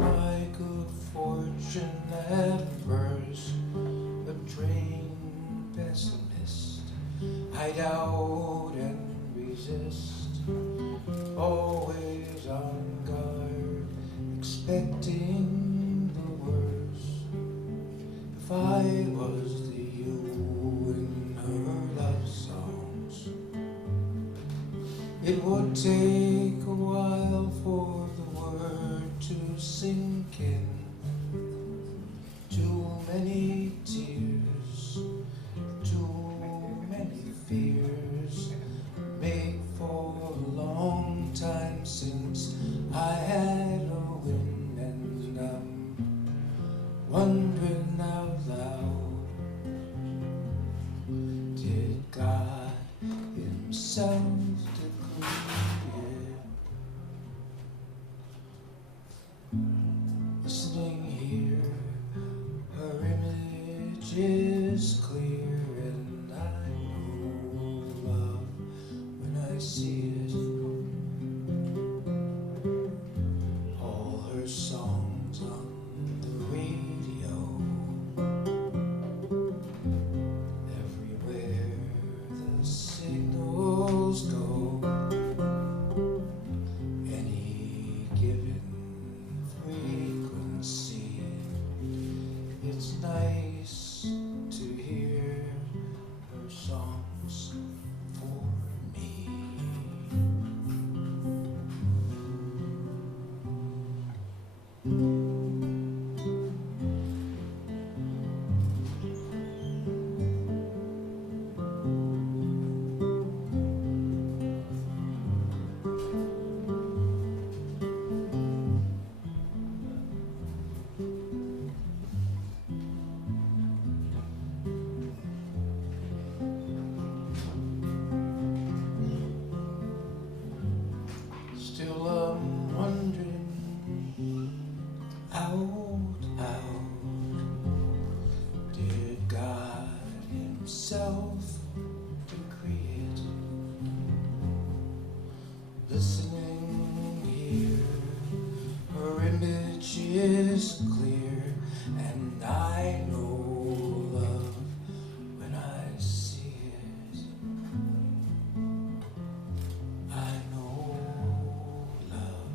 my good fortune at first, a trained pessimist, I doubt and resist, always on guard, expecting the worst. If I was the you in her love songs, it would take a while for the word to sink in. Too many tears, too many fears, make for a long time since I had a win, and I'm wondering out loud, did God himself decree it? Listening here, her image is clear, and I know love when I see it. All her songs on the radio, everywhere the signals go, any given frequency, it's nice to hear her songs for me. Still I'm wondering out loud, did God himself decree it? Listening here, her image is clear, and I know love when I see it. I know love.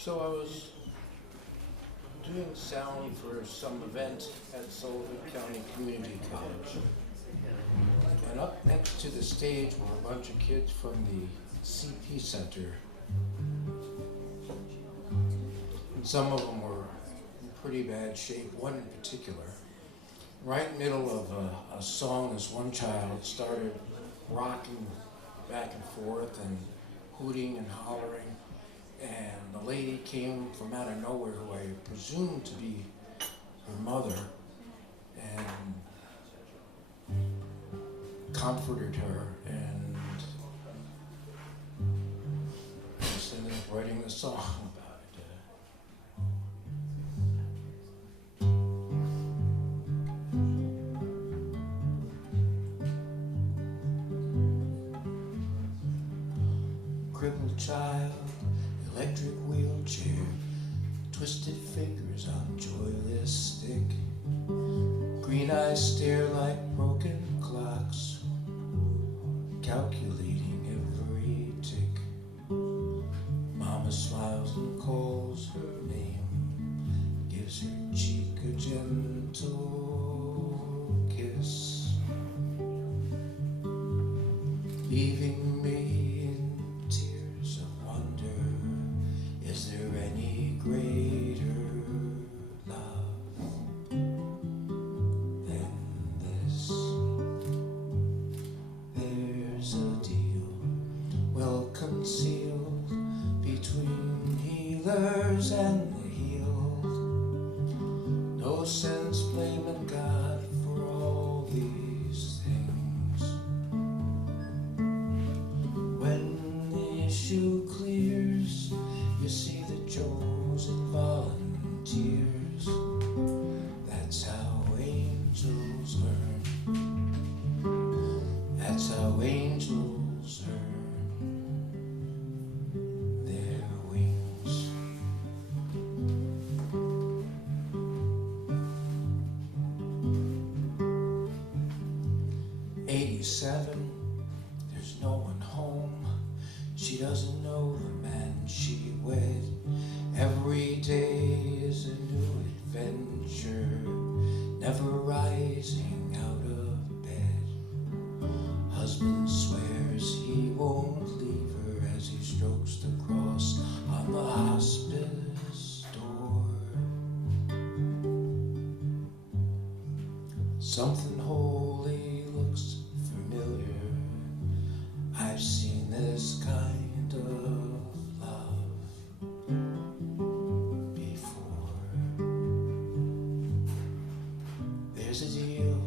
So I was doing sound for some event at Sullivan County Community College. And up next to the stage were a bunch of kids from the CP Center. And some of them were in pretty bad shape, one in particular. Right in the middle of a song, this one child started rocking back and forth and hooting and hollering. And the lady came from out of nowhere, who I presumed to be her mother, and comforted her, and just ended up writing the song about it. Crippled child, electric wheelchair, twisted fingers on joyless stick, green eyes stare like broken clocks, calculating every tick. Mama smiles and calls her name, gives her cheek a gentle kiss, leaving me in tears of wonder. Is there any greater love than this? There's a deal well concealed between healers and the healed. No sense blaming God for all these things. angels earn their wings. '87, there's no one home. She doesn't know the man she wed. Every day is a new adventure, never rising out of bed. Husband swears he won't leave her as he strokes the cross on the hospice door. Something holy looks familiar. I've seen this kind of love before. There's a deal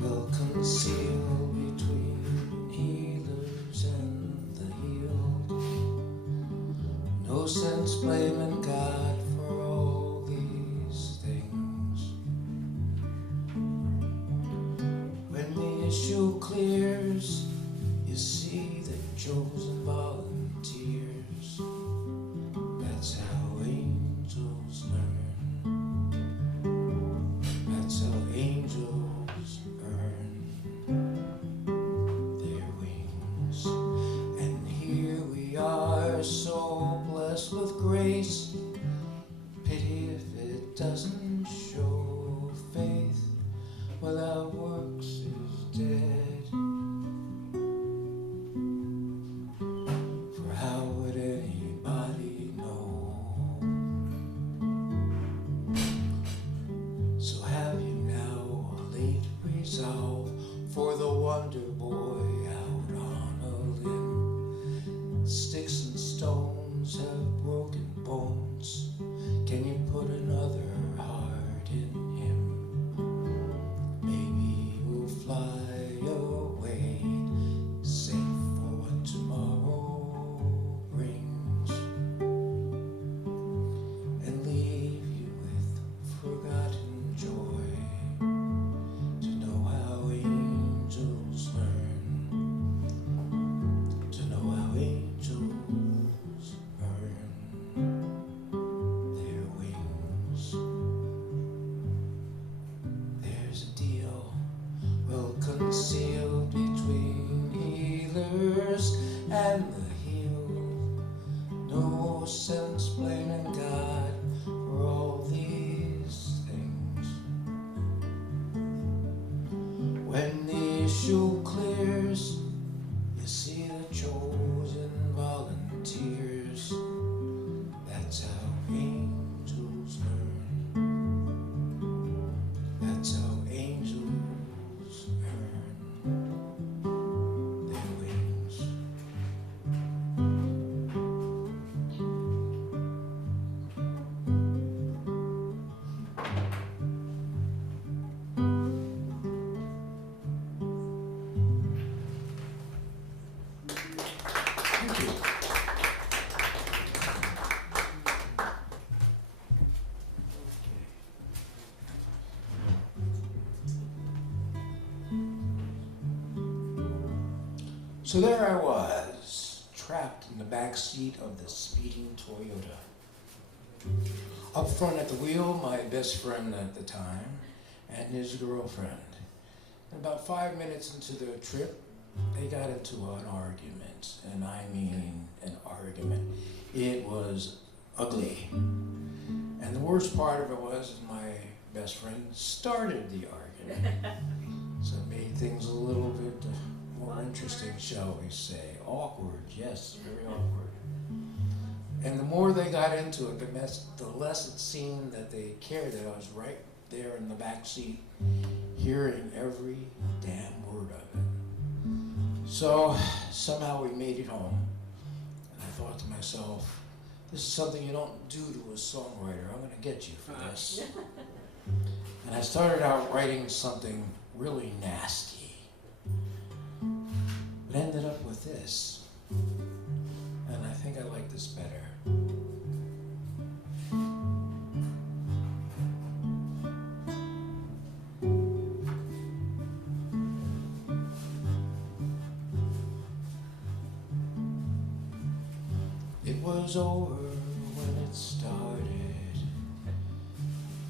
we'll conceal between healers and the healed. No sense blaming God for all these things. When the issue clears, you see the chosen volunteers. That's how angels learn. That's how angels earn their wings. And here we are, so blessed with grace. Pity if it doesn't show. Faith without works is dead. For how would anybody know? So have you now a late resolve for the wonder boy out on a limb? Sticks and stones have broken bones. Can you put another heart in him? Maybe we'll fly away, safe for what tomorrow brings, and leave you with forgotten joy, to know how angels learn, to know how angels earn their wings. There's a deal we'll conceal between healers and the healed. No sense blaming God for all these things. When the issue clears, you see the chosen volunteers. That's how angels learn. That's how angels earn their wings. Thank you. So there I was, trapped in the back seat of the speeding Toyota. Up front at the wheel, my best friend at the time and his girlfriend. And about 5 minutes into their trip, they got into an argument, and I mean an argument. It was ugly. And the worst part of it was my best friend started the argument. So it made things a little bit more interesting, shall we say. Awkward, yes, very awkward. And the more they got into it, the less it seemed that they cared that I was right there in the back seat, hearing every damn word of it. So somehow we made it home, and I thought to myself, this is something you don't do to a songwriter. I'm going to get you for this. And I started out writing something really nasty, but ended up with this. And I think I like this better. was over when it started,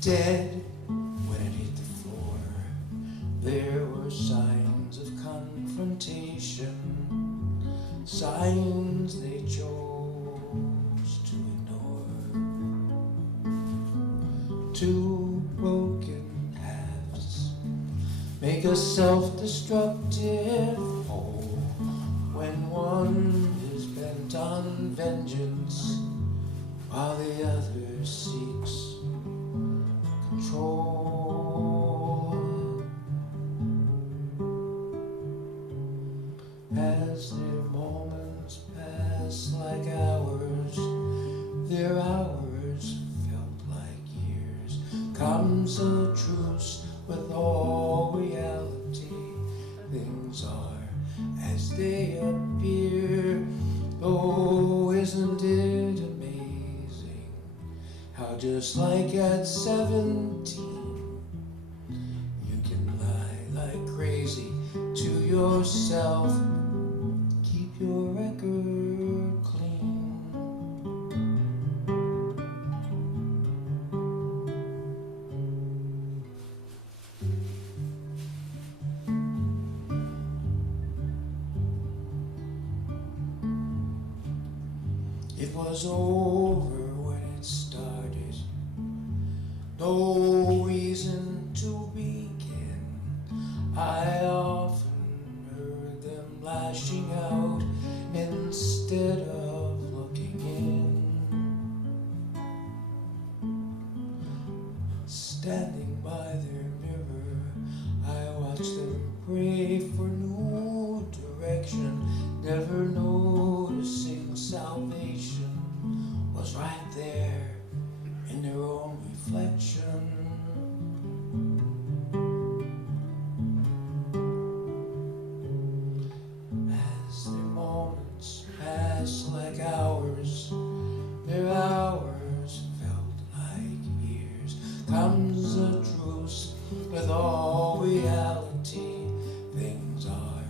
dead when it hit the floor. There were signs of confrontation, signs they chose to ignore. Two broken halves make a self-destructive whole when one is bent on vengeance while the other seeks control. As their moments pass like hours, their hours felt like years. Comes a truce with all reality. Things are as they appear. Oh, isn't it amazing how just like at 17 you can lie like crazy to yourself. Keep your record clean. It was over when it started. No reason to begin. I often heard them lashing out instead of looking in. Standing by their mirror, I watched them pray for new direction, never noticing salvation was right there in their own reflection. As their moments pass like hours, their hours felt like years. Comes a truce with all reality. Things are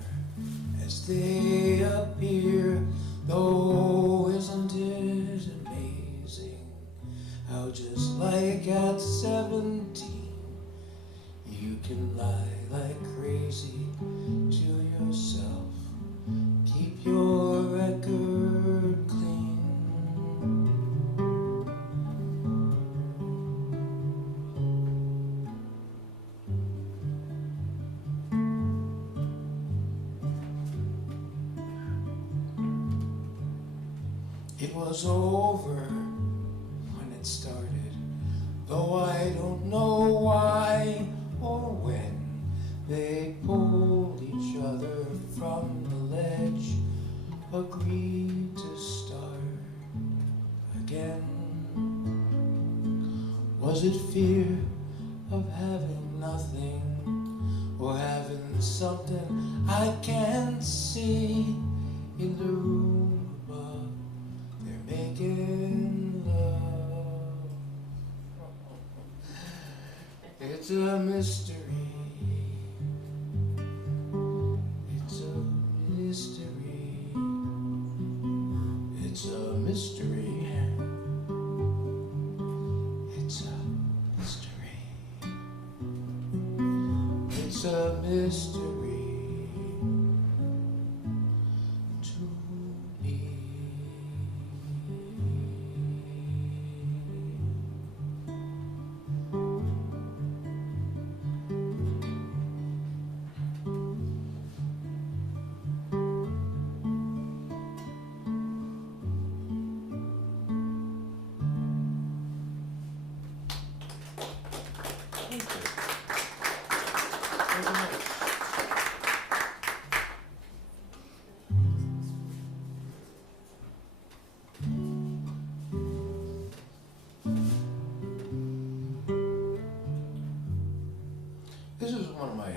as they appear. Oh, isn't it amazing how just like at 17 you can lie like crazy to yourself. Keep your record clean. It was over when it started, though I don't know why or when. They pulled each other from the ledge, agreed to start again. Was it fear of having nothing, or having something I can't see in the room above? They're making love. It's a mystery. It's a mystery. It's a mystery. It's a mystery. It's a mystery to me. Thank you. Very much. This is one of my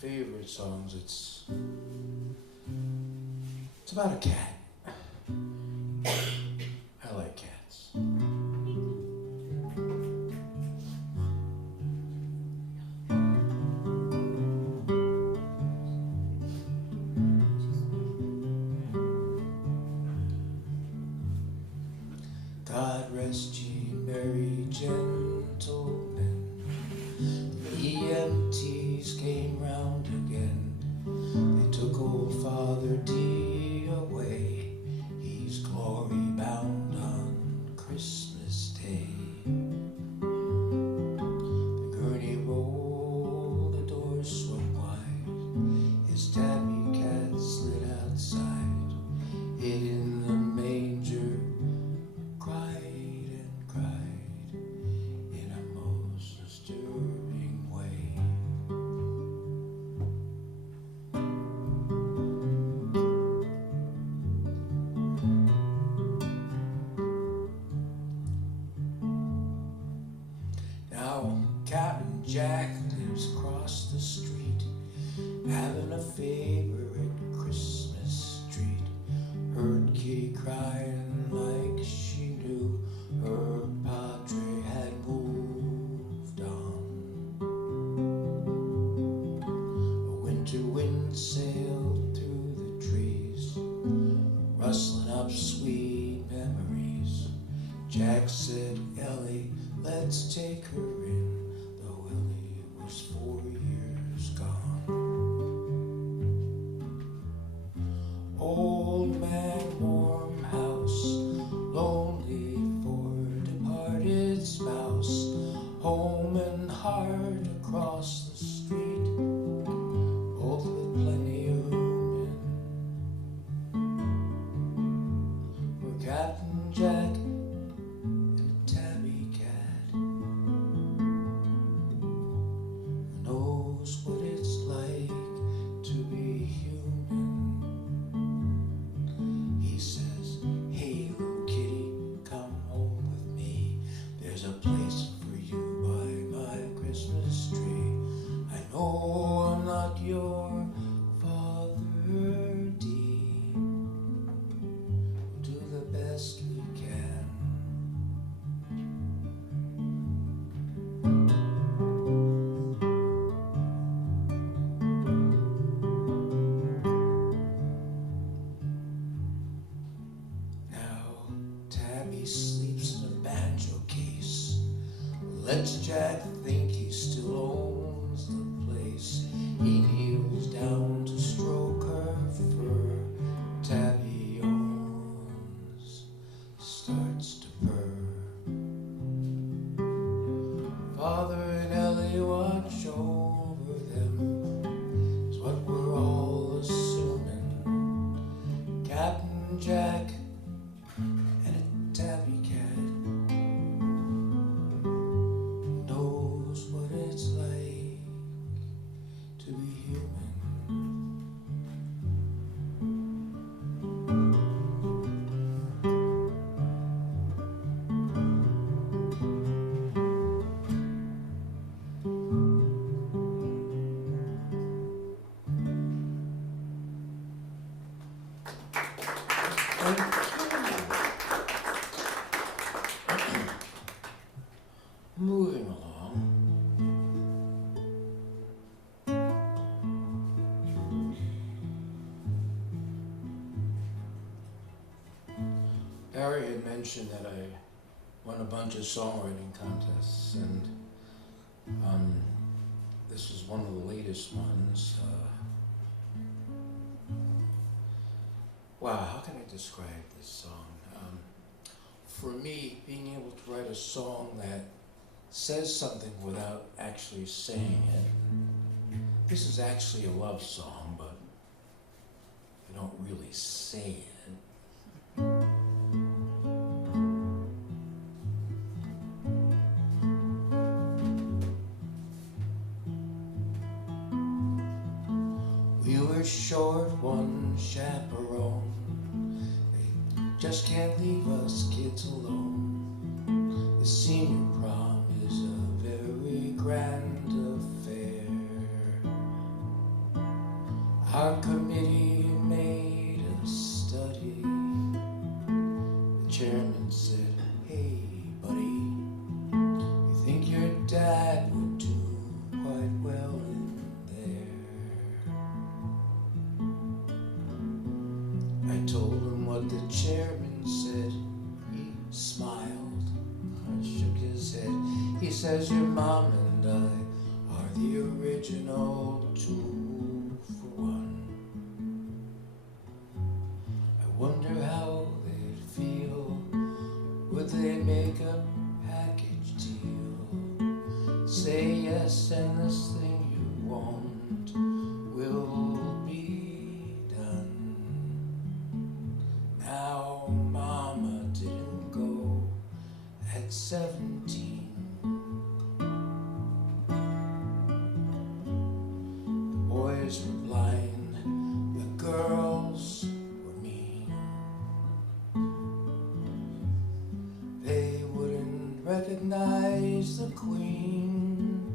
favorite songs. It's about a cat. I like cats. Father D away, he's glory bound on Christmas Day. The gurney rolled, the doors swung wide, his tabby cat slid outside, hid in the manger, cried and cried in a most disturbing way. Now Captain Jack lives across the street, having a favorite Christmas treat. Heard Kitty crying like she knew her padre had moved on. A winter wind sailed through the trees, rustling up sweet memories. Jack said, Ellie, let's take her in, though Ellie was 4 years gone. Old man, warm house, lonely for departed spouse, home and heart across the street, both with plenty of room in. For Captain Jack and a tabby cat who knows what it's like to be human. He says, hey little kitty, come home with me. There's a place for you by my Christmas tree. I know I'm not your Father D. We'll do the best we can. Now Tabby sleeps in a banjo case, lets Jack think he still owns the place. He kneels down to stroke her fur. Tabby yawns, starts to purr. Father and Ellie watch over them, is what we're all assuming. Captain Jack and a tabby cat knows what it's like to be human. Moving along. Barry had mentioned that I won a bunch of songwriting contests, and this was one of the latest ones. Wow, how can I describe this song? For me, being able to write a song that says something without actually saying it. This is actually a love song, but I don't really say it. We were short one chaperone. They just can't leave us kids alone. The senior prom is a very grand affair. Our committee made a study. The chairman said, hey buddy, you think your dad would do quite well in there? I told him what the chairman said. He smiled, shook his head. He says, your mom and I are the original 2 for 1. blind, the girls were mean. They wouldn't recognize the queen.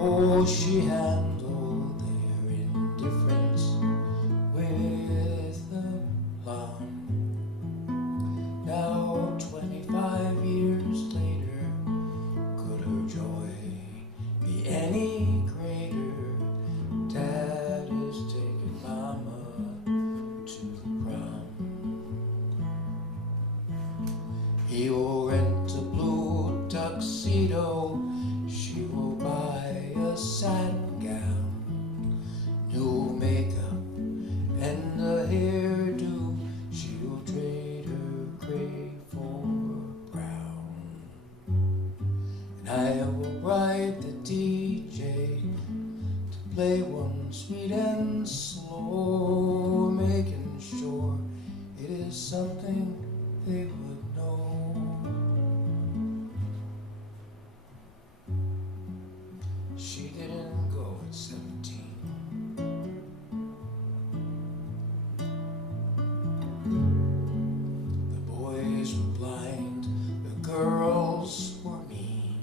Oh, she handled their indifference with a plum. Now 25 years later, could her joy be any greater? Dad is taking Mama to the prom. He will rent a blue tuxedo, she will buy a satin gown, new makeup and a hairdo, she will trade her gray for brown. And I will bribe the DJ to play one sweet and slow, making sure it is something they would know. She didn't go at 17. The boys were blind, the girls were mean.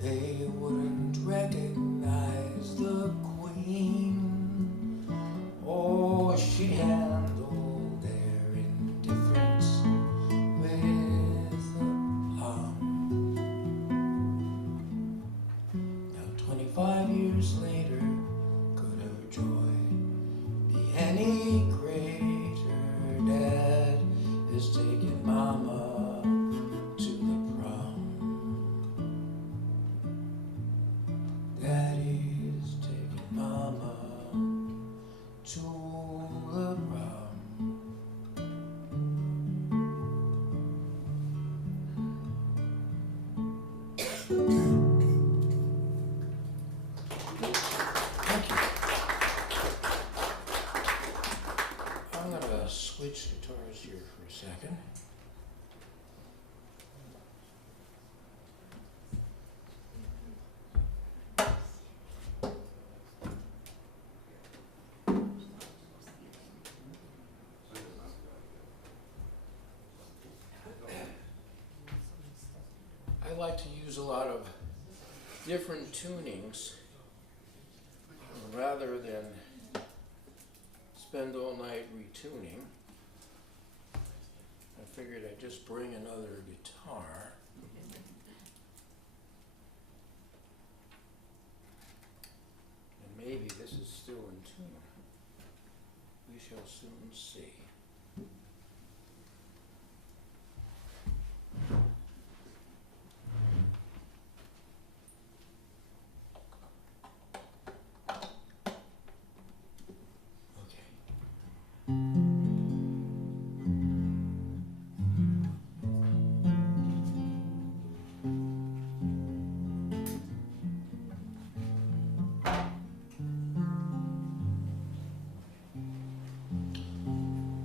They wouldn't recognize the queen. Oh, she handled their indifference with a plum. Now 25 years later, could her joy be any greater? Dad is taking Mama to the prom. Daddy's taking Mama to the prom. Thank you. I'm going to switch guitars here for a second. I like to use a lot of different tunings rather than spend all night retuning. I figured I'd just bring another guitar. And maybe this is still in tune. We shall soon see.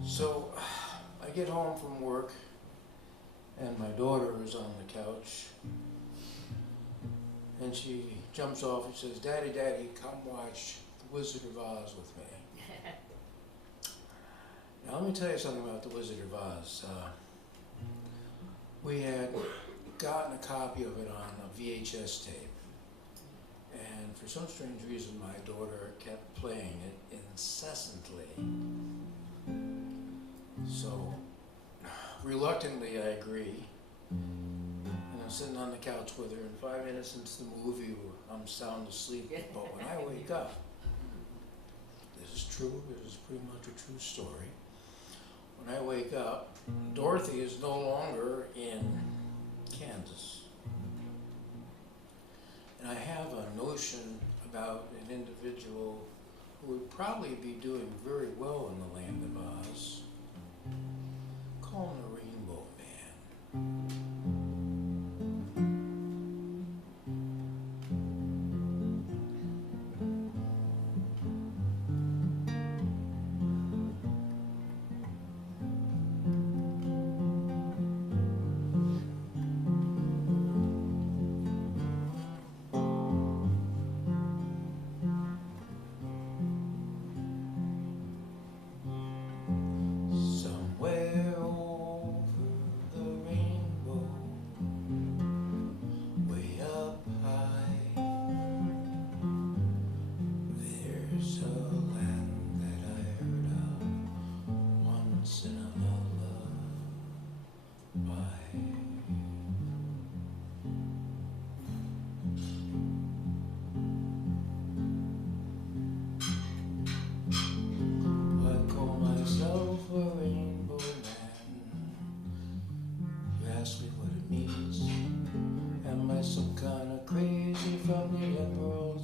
So I get home from work and my daughter is on the couch and she jumps off and says, "Daddy, Daddy, come watch The Wizard of Oz with me." Now let me tell you something about The Wizard of Oz. We had gotten a copy of it on a VHS tape, and for some strange reason my daughter kept playing it incessantly. So reluctantly I agree, and I'm sitting on the couch with her, and 5 minutes into the movie I'm sound asleep, but when I wake up, this is true, this is pretty much a true story. When I wake up, Dorothy is no longer in Kansas. And I have a notion about an individual who would probably be doing very well in the land of Oz. Call him the Rainbow Man.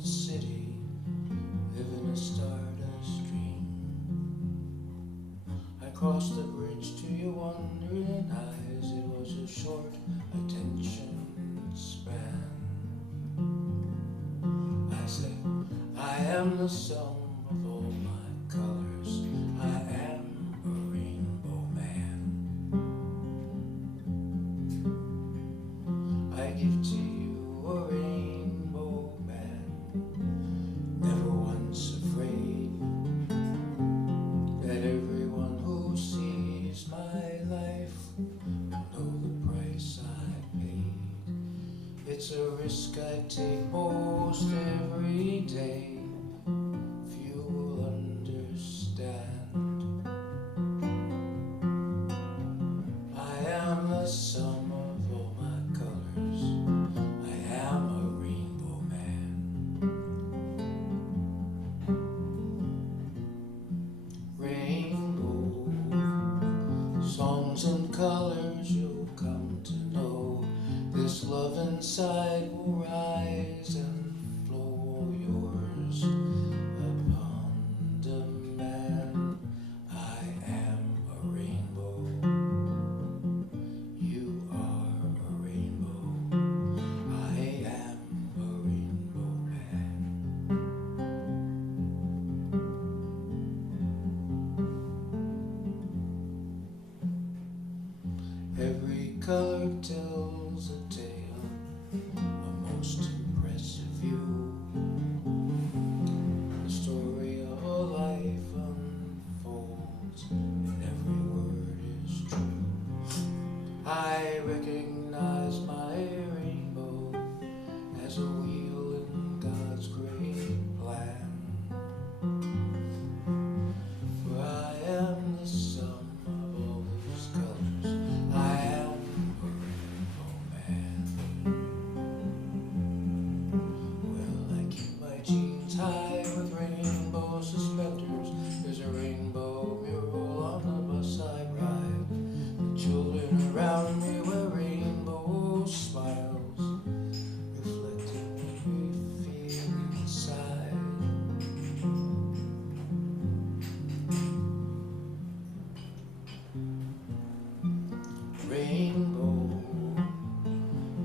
old city, living a stardust dream. I crossed the bridge to your wondering eyes. It was a short attention span. I said, I am the sum of all my colors. I am a rainbow man. I give to you a rainbow man, never once afraid that everyone who sees my life will know the price I paid. It's a risk I take most every day. Few will understand. I am the sum of all my colors. I am a rainbow man. Rainbow songs and colors you'll come to know. This love inside will rise and flow yours upon demand. I am a rainbow. You are a rainbow. I am a rainbow man. Every color tells a tale, a most impressive view. The story of a life unfolds, and every word is true. I recognize my rainbow as a wheel in God's great plan. For I am the sum of all His colors. I am a rainbow man. Well, I keep my jeans high with rainbow suspenders. There's a rainbow mural on the bus I ride. The children around me wear rainbow smiles, reflecting what we feel inside. Rainbow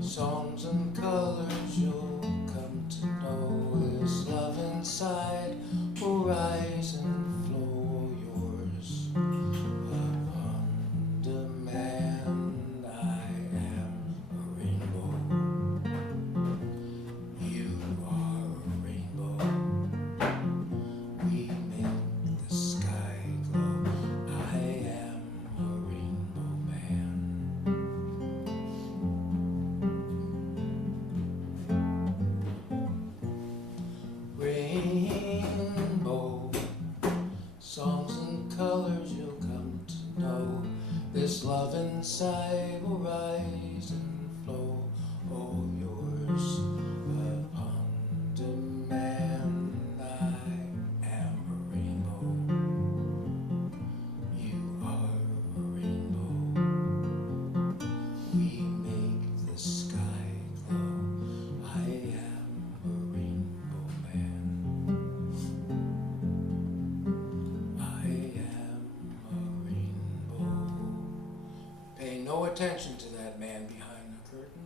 songs and colors you'll come to know. This love inside will rise and flow yours upon demand. I am a rainbow. You are a rainbow. We make the sky glow. I am a rainbow man. Rainbow songs and colors you'll come to know. This love inside will rise and flow. Oh, yours upon demand. I am a rainbow. You are a rainbow. We make the sky glow. I am a rainbow man. I am a rainbow. Pay no attention to that man behind the curtain.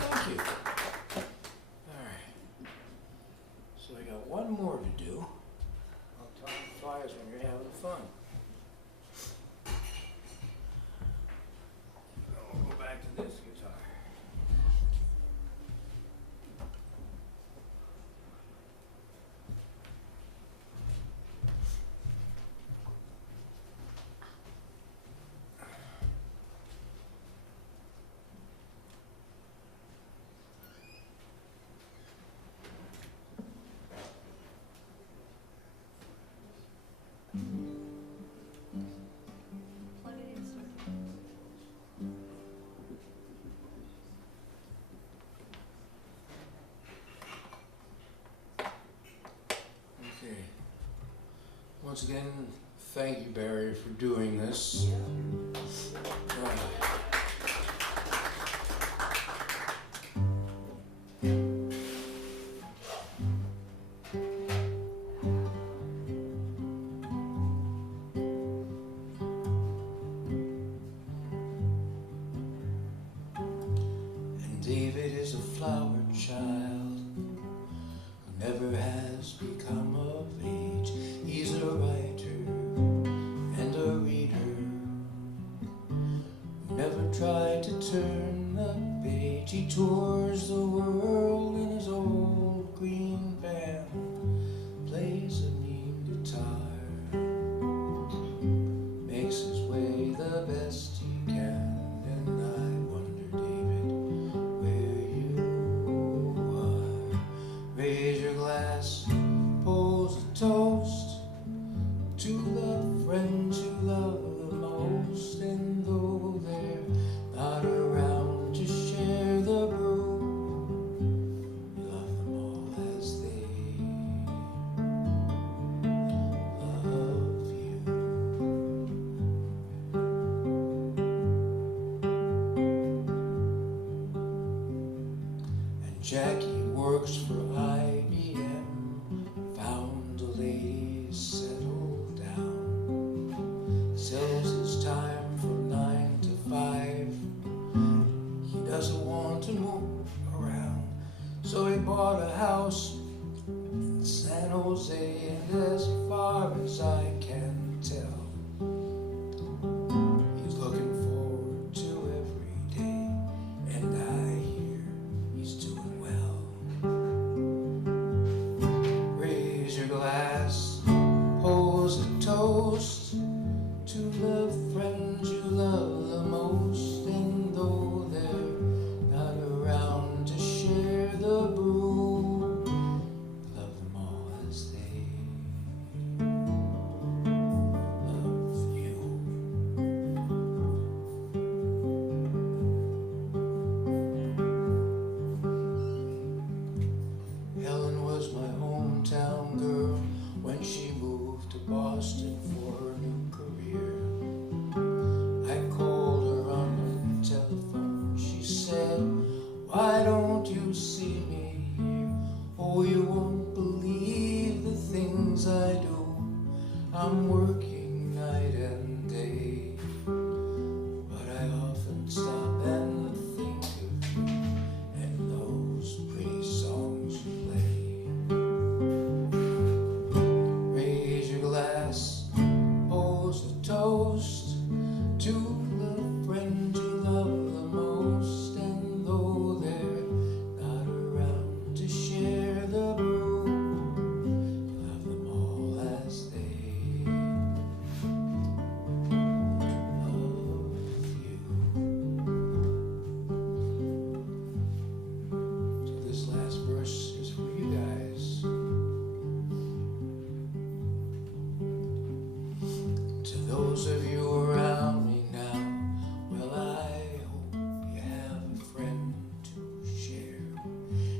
Thank you. All right. So I got one more to do. once again, thank you, Barry, for doing this. David is a flower child who never has become of age. He's a writer and a reader who never tried to turn the page. He tours the world in his old green van, plays a mean guitar, makes his way the best he can. Pulls a toast to the friends you love the most, and though they're not around to share the brew, you love them all as they love you. And Jackie works for IBM, found a lady settled down, sells his time from 9 to 5. He doesn't want to move around, so he bought a house in San Jose, and as far as I can tell, he's looking forward to every day, and I hear he's doing well. Glass, pulls a toast to the friends you love the most, and though they're not around to share the brew, love them all as they love you. Helen was my hometown girl when she moved to Boston for her new career. I called her on the telephone. She said, "Why don't you see me here? Oh, you won't believe the things I do. I'm working night and day, but I often stop and think of you and those pretty songs you play." Toast to the friend you love the most, and though they're not around to share the brew, love them all as they love you. So this last verse is for you guys. Those of you around me now, well, I hope you have a friend to share.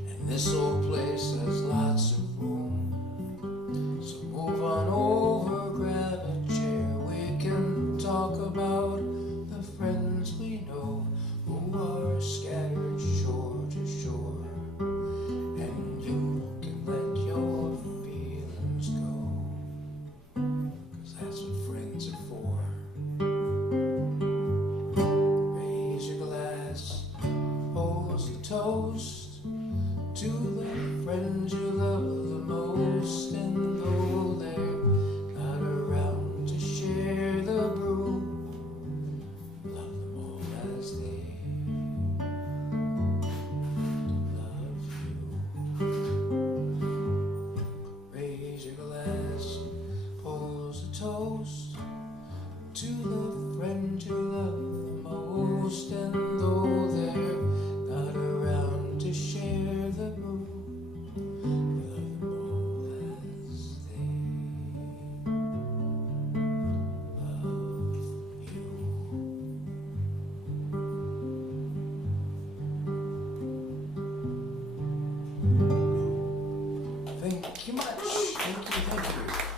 And this old place has lots of room, so move on over, grab a chair. We can talk about the friends we know who are scattered shore to shore, and you can let your feelings go, 'cause that's what friends are for. Raise your glass, pulls a toast to the friends you love the most, and though they're not around to share the brew, love them all as they love you. Raise your glass, pulls a toast to the friend you love the most, and though they're not around to share the brew, love them all as they love you. Thank you much. Thank you.